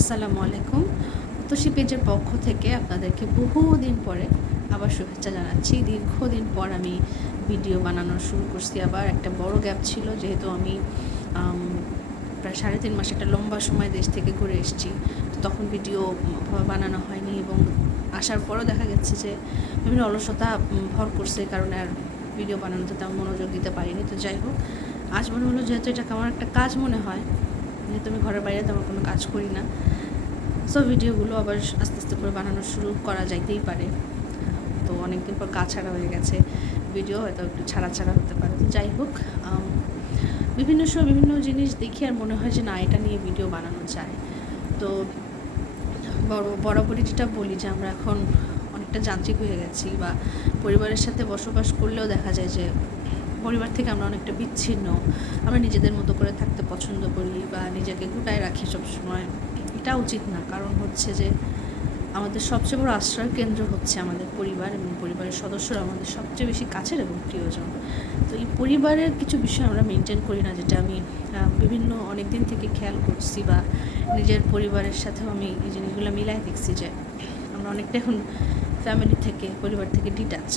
আসসালামু আলাইকুম। উত্তোষী পেজের পক্ষ থেকে আপনাদেরকে বহুদিন পরে আবার শুভেচ্ছা জানাচ্ছি। দীর্ঘদিন পর আমি ভিডিও বানানো শুরু করছি আবার। একটা বড় গ্যাপ ছিল, যেহেতু আমি প্রায় 3.5 মাস একটা লম্বা সময় দেশ থেকে ঘুরে এসেছি। তো তখন ভিডিও বানানো হয়নি, এবং আসার পরও দেখা গেছে যে বিভিন্ন অলসতা ভর করছে, কারণে আর ভিডিও বানানোতে তেমন মনোযোগ দিতে পারিনি। তো যাই হোক, আজ মনে হলো যেহেতু এটাকে আমার একটা কাজ মনে হয়, যেহেতু আমি ঘরের বাইরে তেমন কোনো কাজ করি না, সো ভিডিওগুলো আবার আস্তে আস্তে করে বানানো শুরু করা যাইতেই পারে। তো অনেকদিন পর কাজ ছাড়া হয়ে গেছে, ভিডিও হয়তো একটু ছাড়া ছাড়া হতে পারে। তো যাই হোক, বিভিন্ন সময় বিভিন্ন জিনিস দেখি আর মনে হয় যে না, এটা নিয়ে ভিডিও বানানো যায়। তো বরাবরই যেটা বলি যে আমরা এখন অনেকটা যান্ত্রিক হয়ে গেছি, বা পরিবারের সাথে বসবাস করলেও দেখা যায় যে পরিবার থেকে আমরা অনেকটা বিচ্ছিন্ন। আমরা নিজেদের মতো করে থাকতে পছন্দ করি, বা নিজেকে গুটায় রাখি সবসময়। এটা উচিত না, কারণ হচ্ছে যে আমাদের সবচেয়ে বড় আশ্রয় কেন্দ্র হচ্ছে আমাদের পরিবার, এবং পরিবারের সদস্যরা আমাদের সবচেয়ে বেশি কাছের এবং প্রিয়জন। তো এই পরিবারের কিছু বিষয় আমরা মেনটেন করি না, যেটা আমি বিভিন্ন অনেক দিন থেকে খেয়াল করছি, বা নিজের পরিবারের সাথেও আমি এই জিনিসগুলো মিলাই দেখছি যে আমরা অনেকটা এখন ফ্যামিলি থেকে, পরিবার থেকে ডিটাচ।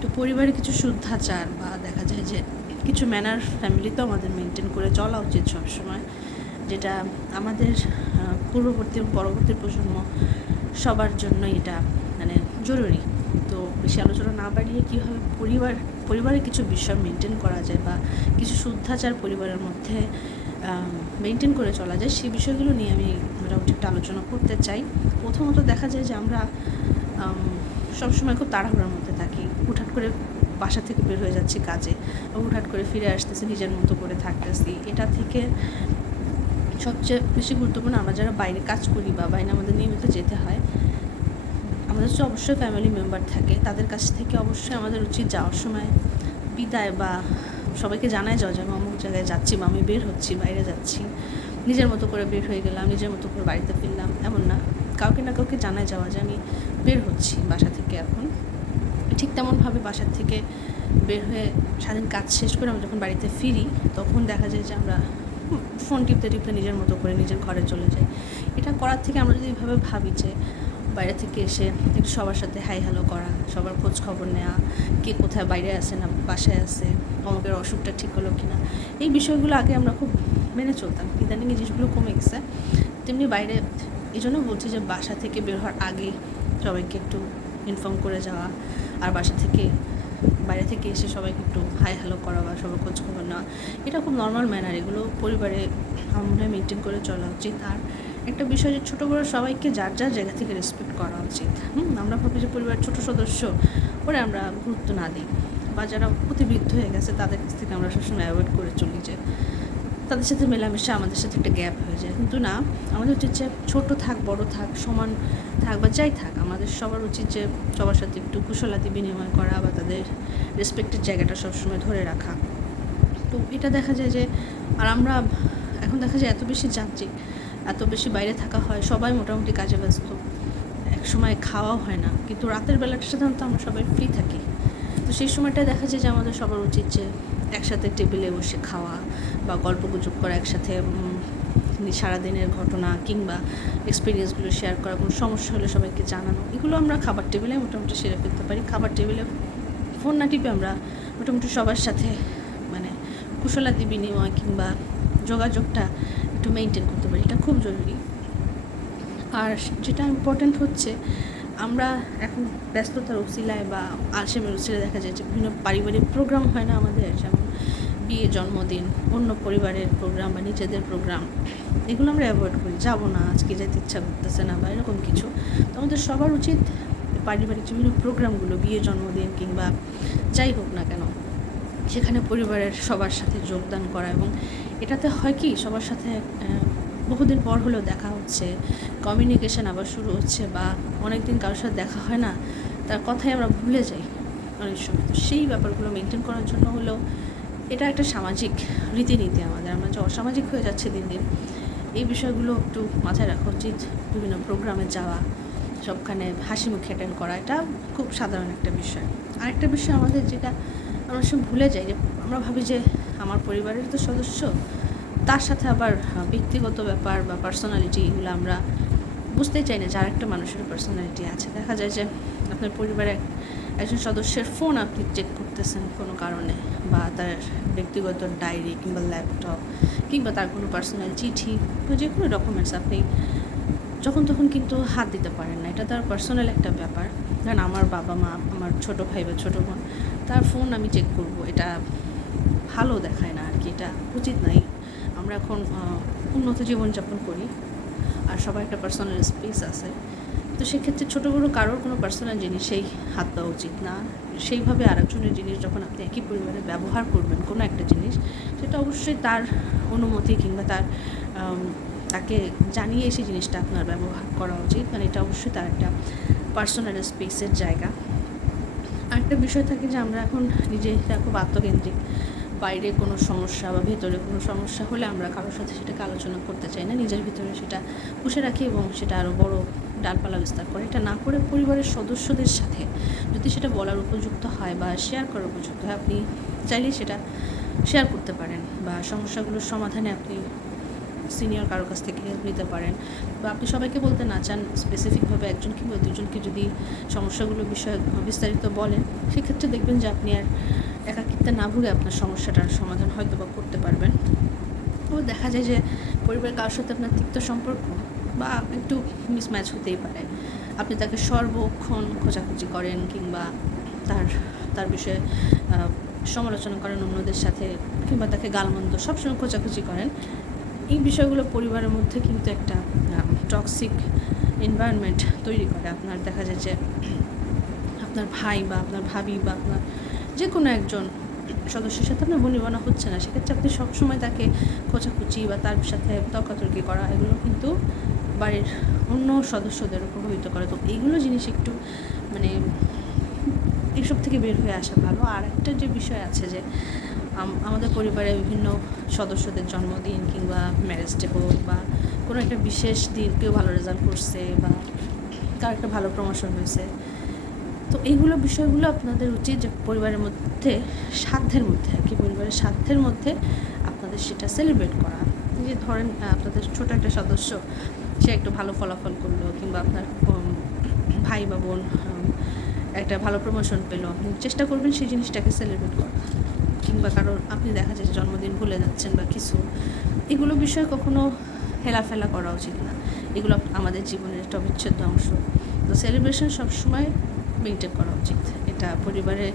তো পরিবারে কিছু শুদ্ধাচার বা দেখা যায় যে কিছু ম্যানার ফ্যামিলিতেও আমাদের মেনটেন করে চলা উচিত সবসময়, যেটা আমাদের পূর্ববর্তী এবং পরবর্তী প্রজন্ম সবার জন্য এটা মানে জরুরি। তো বেশি আলোচনা না বাড়িয়ে কীভাবে পরিবারে কিছু বিষয় মেনটেন করা যায়, বা কিছু শুদ্ধাচার পরিবারের মধ্যে মেনটেন করে চলা যায়, সেই বিষয়গুলো নিয়ে আমি মোটামুটি একটা আলোচনা করতে চাই। প্রথমত দেখা যায় যে আমরা সবসময় খুব তাড়াহুড়োর মধ্যে থাকি। হুটহাট করে বাসা থেকে বের হয়ে যাচ্ছি কাজে, হুটহাট করে ফিরে আসতেছি, নিজের মতো করে থাকতেছি। এটা থেকে সবচেয়ে বেশি গুরুত্বপূর্ণ, আমরা যারা বাইরে কাজ করি বা বাইরে আমাদের নিয়মিত যেতে হয়, আমাদের তো অবশ্যই ফ্যামিলি মেম্বার থাকে, তাদের কাছ থেকে অবশ্যই আমাদের উচিত যাওয়ার সময় বিদায় বা সবাইকে জানায় যাওয়া যে আমি অমুক জায়গায় যাচ্ছি, বা আমি বের হচ্ছি, বাইরে যাচ্ছি। নিজের মতো করে বের হয়ে গেলাম, নিজের মতো করে বাড়িতে ফিরলাম, এমন না, কাউকে না কাউকে জানায় যাওয়া যে আমি বের হচ্ছি বাসা থেকে। এখন ঠিক তেমনভাবে বাসার থেকে বের হয়ে সারাদিন কাজ শেষ করে আমরা যখন বাড়িতে ফিরি, তখন দেখা যায় যে আমরা ফোন টিপতে টিপতে নিজের মতো করে নিজের ঘরে চলে যাই। এটা করার থেকে আমরা যদি এইভাবে ভাবি যে বাইরে থেকে এসে একটু সবার সাথে হাই হ্যালো করা, সবার খোঁজ খবর নেওয়া, কে কোথায় বাইরে আছে না বাসায় আছে, অমুকের অসুখটা ঠিক হলো কি না, এই বিষয়গুলো আগে আমরা খুব মেনে চলতাম। ইদানিং এই জিনিসগুলো কমে গেছে। তেমনি বাইরে, এই জন্য বলছি যে বাসা থেকে বের হওয়ার আগে সবাইকে একটু ইনফর্ম করে যাওয়া, আর বাসা থেকে বাইরে থেকে এসে সবাইকে একটু হাই হ্যালো করা বা সবার খোঁজ খবর নেওয়া, এটা খুব নর্মাল ম্যানার। এগুলো পরিবারে আমার মনে হয় মেনটেন করে চলা উচিত। আর একটা বিষয় যে ছোটো বড়ো সবাইকে যার যার জায়গা থেকে রেসপেক্ট করা উচিত। আমরা ভাবি যে পরিবার ছোটো সদস্য, ওরা আমরা গুরুত্ব না দিই, বা যারা অতিবৃদ্ধ হয়ে গেছে তাদের কাছ থেকে আমরা সবসময় অ্যাভয়েড করে চলি, যে তাদের সাথে মেলামেশা আমাদের সাথে একটা গ্যাপ হয়ে যায়। কিন্তু না, আমাদের উচিত যে ছোটো থাক বড় থাক সমান থাক বা যাই থাক, আমাদের সবার উচিত যে সবার সাথে একটু কুশলাতি বিনিময় করা, বা তাদের রেসপেক্টের জায়গাটা সবসময় ধরে রাখা। তো এটা দেখা যায় যে, আর আমরা এখন দেখা যায় এত বেশি যান্ত্রিক, এত বেশি বাইরে থাকা হয়, সবাই মোটামুটি কাজে ব্যস্ত, এক সময় খাওয়াও হয় না। কিন্তু রাতের বেলাটা সাধারণত আমরা সবাই ফ্রি থাকি। তো সেই সময়টা দেখা যায় যে আমাদের সবার উচিত যে একসাথে টেবিলে বসে খাওয়া, বা গল্পগুজব করা, একসাথে সারাদিনের ঘটনা কিংবা এক্সপিরিয়েন্সগুলো শেয়ার করা, কোনো সমস্যা হলে সবাইকে জানানো, এগুলো আমরা খাবার টেবিলে মোটামুটি সেরে ফেলতে পারি। খাবার টেবিলে ফোন না টিপে আমরা মোটামুটি সবার সাথে মানে কুশলাদি বিনিময় কিংবা যোগাযোগটা একটু মেনটেন করতে পারি, এটা খুব জরুরি। আর যেটা ইম্পর্ট্যান্ট হচ্ছে, আমরা এখন ব্যস্ততার উসিলায় বা আলসেমের উসিলায় দেখা যায় যে বিভিন্ন পারিবারিক প্রোগ্রাম হয় না আমাদের, যেমন বিয়ে, জন্মদিন, অন্য পরিবারের প্রোগ্রাম বা নিজেদের প্রোগ্রাম, এগুলো আমরা অ্যাভয়েড করি, যাবো না, আজকে যেতে ইচ্ছা করতেছে না বা এরকম কিছু। তো আমাদের সবার উচিত পারিবারিক বিভিন্ন প্রোগ্রামগুলো, বিয়ে, জন্মদিন কিংবা যাই হোক না কেন, সেখানে পরিবারের সবার সাথে যোগদান করা। এবং এটাতে হয় কি, সবার সাথে বহুদিন পর হলেও দেখা হচ্ছে, কমিউনিকেশান আবার শুরু হচ্ছে, বা অনেক দিন কারোর সাথে দেখা হয় না, তার কথাই আমরা ভুলে যাই অনেক সময়। তো সেই ব্যাপারগুলো মেনটেন করার জন্য হলেও এটা একটা সামাজিক রীতিনীতি আমাদের, আমরা যে অসামাজিক হয়ে যাচ্ছে দিন দিন, এই বিষয়গুলো একটু মাথায় রাখা উচিত। বিভিন্ন প্রোগ্রামে যাওয়া, সবখানে হাসি মুখে অ্যাটেন্ড করা, এটা খুব সাধারণ একটা বিষয়। আরেকটা বিষয় আমাদের যেটা আমরা সব ভুলে যাই, যে আমরা ভাবি যে আমার পরিবারের তো সদস্য, তার সাথে আবার ব্যক্তিগত ব্যাপার বা পার্সোনালিটি এগুলো আমরা বুঝতেই চাই না যে আরেকটা মানুষের পার্সোনালিটি আছে। দেখা যায় যে আপনার পরিবারের একজন সদস্যের ফোন আপনি চেক করতেছেন কোনো কারণে, বা তার ব্যক্তিগত ডায়েরি কিংবা ল্যাপটপ কিংবা তার কোনো পার্সোনাল চিঠি বা যে কোনো ডকুমেন্টস আপনি যখন তখন কিন্তু হাত দিতে পারেন না। এটা তার পার্সোনাল একটা ব্যাপার। কারণ আমার বাবা মা, আমার ছোটো ভাই বা ছোটো বোন, তার ফোন আমি চেক করব, এটা ভালো দেখায় না আর কি, এটা উচিত নাই। আমরা এখন উন্নত জীবনযাপন করি আর সবার একটা পার্সোনাল স্পেস আছে, তো সেক্ষেত্রে ছোটো বড়ো কারোর কোনো পার্সোনাল জিনিসেই হাত দেওয়া উচিত না। সেইভাবে আরেকজনের জিনিস যখন আপনি একই পরিবারে ব্যবহার করবেন কোনো একটা জিনিস, সেটা অবশ্যই তার অনুমতি কিংবা তাকে জানিয়ে সেই জিনিসটা আপনার ব্যবহার করা উচিত, মানে এটা অবশ্যই তার একটা পার্সোনাল স্পেসের জায়গা। আরেকটা বিষয় থাকে যে আমরা এখন নিজেরা খুব আত্মকেন্দ্রিক, বাইরে কোনো সমস্যা বা ভেতরে কোনো সমস্যা হলে আমরা কারোর সাথে সেটাকে আলোচনা করতে চাই না, নিজের ভিতরে সেটা পুষে রাখি এবং সেটা আরও বড় ডালপালা বিস্তার করে। এটা না করে পরিবারের সদস্যদের সাথে যদি সেটা বলার উপযুক্ত হয় বা শেয়ার করার উপযুক্ত হয়, আপনি চাইলেই সেটা শেয়ার করতে পারেন, বা সমস্যাগুলোর সমাধানে আপনি সিনিয়র কারোর কাছ থেকে হেল্প নিতে পারেন, বা আপনি সবাইকে বলতে না চান, স্পেসিফিকভাবে একজন কিংবা দুজনকে যদি সমস্যাগুলো বিষয়ে বিস্তারিত বলেন, সেক্ষেত্রে দেখবেন যে আপনি আর একাকিত্বে না ভুগে আপনার সমস্যাটার সমাধান হয়তো বা করতে পারবেন। তো দেখা যায় যে পরিবারের কারোর সাথে আপনার তিক্ত সম্পর্ক বা একটু মিসম্যাচ হতেই পারে। আপনি তাকে সর্বক্ষণ খোঁজাখুঁজি করেন কিংবা তার বিষয়ে সমালোচনা করেন অন্যদের সাথে, কিংবা তাকে গালমন্দ সবসময় খোঁজাখুঁজি করেন। এই বিষয়গুলো পরিবারের মধ্যে কিন্তু একটা টক্সিক এনভায়রনমেন্ট তৈরি করে। আপনার দেখা যায় যে আপনার ভাই বা আপনার ভাবি বা আপনার যে কোনো একজন সদস্যের সাথে আপনার বনিবনা হচ্ছে না, সেক্ষেত্রে আপনি সবসময় তাকে খোঁচাখুচি বা তার সাথে তর্কাতর্কি করা, এগুলো কিন্তু বাড়ির অন্য সদস্যদের প্রভাবিত করে। তো এইগুলো জিনিস একটু মানে এইসব থেকে বের হয়ে আসা ভালো। আর একটা যে বিষয় আছে যে আমাদের পরিবারে বিভিন্ন সদস্যদের জন্মদিন কিংবা ম্যারেজ ডে হোক বা কোনো একটা বিশেষ দিন, কেউ ভালো রেজাল্ট করছে বা কার একটা ভালো প্রমোশন হয়েছে, তো এইগুলো বিষয়গুলো আপনাদের উচিত যে পরিবারের মধ্যে সাধ্যের মধ্যে আর কি, পরিবারের সাধ্যের মধ্যে আপনাদের সেটা সেলিব্রেট করা। যে ধরেন আপনাদের ছোটো একটা সদস্য সে একটু ভালো ফলাফল করলো, কিংবা আপনার ভাই বা বোন একটা ভালো প্রমোশন পেলো, আপনি চেষ্টা করবেন সেই জিনিসটাকে সেলিব্রেট করা। কিংবা কারণ আপনি দেখা যায় যে জন্মদিন ভুলে যাচ্ছেন বা কিছু, এগুলো বিষয়ে কখনো হেলাফেলা করা উচিত না। এগুলো আমাদের জীবনের একটা অবিচ্ছেদ্য অংশ। তো সেলিব্রেশন সবসময় মেনটেন করা উচিত। এটা পরিবারে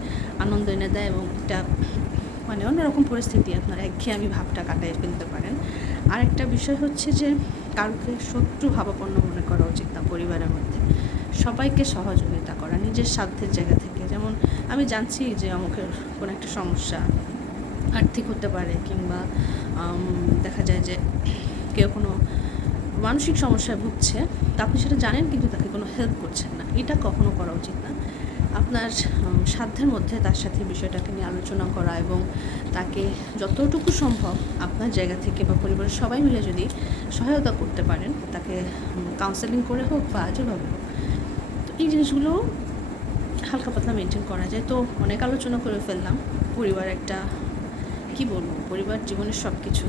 আনন্দ এনে দেয় এবং এটা মানে অন্যরকম পরিস্থিতি আপনার একঘেয়েমি ভাবটা কাটাই ফেলতে পারেন। আর একটা বিষয় হচ্ছে যে কারোকে শত্রু ভাবাপন্ন মনে করা উচিত না। পরিবারের মধ্যে সবাইকে সহযোগিতা করা নিজের সাধ্যের জায়গা থেকে। যেমন আমি জানছি যে আমাকে কোনো একটা সমস্যা আর্থিক হতে পারে, কিংবা দেখা যায় যে কেউ কোনো মানসিক সমস্যায় ভুগছে, তা আপনি সেটা জানেন কিন্তু তাকে কোনো হেল্প করছেন না, এটা কখনো করা উচিত না। আপনার সাধ্যের মধ্যে তার সাথে বিষয়টাকে নিয়ে আলোচনা করা এবং তাকে যতটুকু সম্ভব আপনার জায়গা থেকে বা পরিবারের সবাই মিলে যদি সহায়তা করতে পারেন, তাকে কাউন্সেলিং করে হোক বা যেভাবে হোক, তো এই জিনিসগুলো হালকা পাতলা মেনটেন করা যায়। তো অনেক আলোচনা করে ফেললাম। পরিবার একটা কী বলবো, পরিবার জীবনের সব কিছু।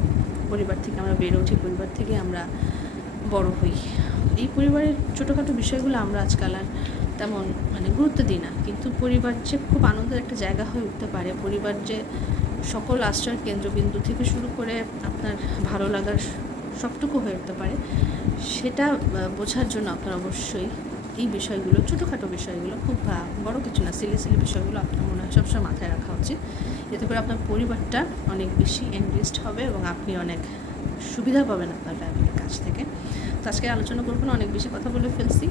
পরিবার থেকে আমরা বেড়ে উঠি, পরিবার থেকে আমরা বড় হই। এই পরিবারের ছোটোখাটো বিষয়গুলো আমরা আজকাল আর তেমন মানে গুরুত্ব দিই না, কিন্তু পরিবার যে খুব আনন্দের একটা জায়গা হয়ে উঠতে পারে, পরিবার যে সকল আশ্রয়ের কেন্দ্রবিন্দু থেকে শুরু করে আপনার ভালো লাগার সবটুকু হয়ে উঠতে পারে, সেটা বোঝার জন্য আপনার অবশ্যই এই বিষয়গুলো, ছোটোখাটো বিষয়গুলো, খুব বড় কিছু না, সিলি বিষয়গুলো আপনার মনে হয় সবসময় মাথায় রাখা উচিত। এতে করে আপনার পরিবারটা অনেক বেশি এনগেজড হবে এবং আপনি অনেক সুবিধা পাবেন আপনার ফ্যামিলির কাছ থেকে। তো আজকে আলোচনা করবো না, অনেক বেশি কথা বলে ফেলছি।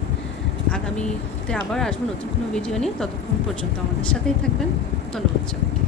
আগামীতে আবার আসবো নতুন কোনো ভিডিও নিয়ে। ততক্ষণ পর্যন্ত আমাদের সাথেই থাকবেন। ধন্যবাদ সবাইকে।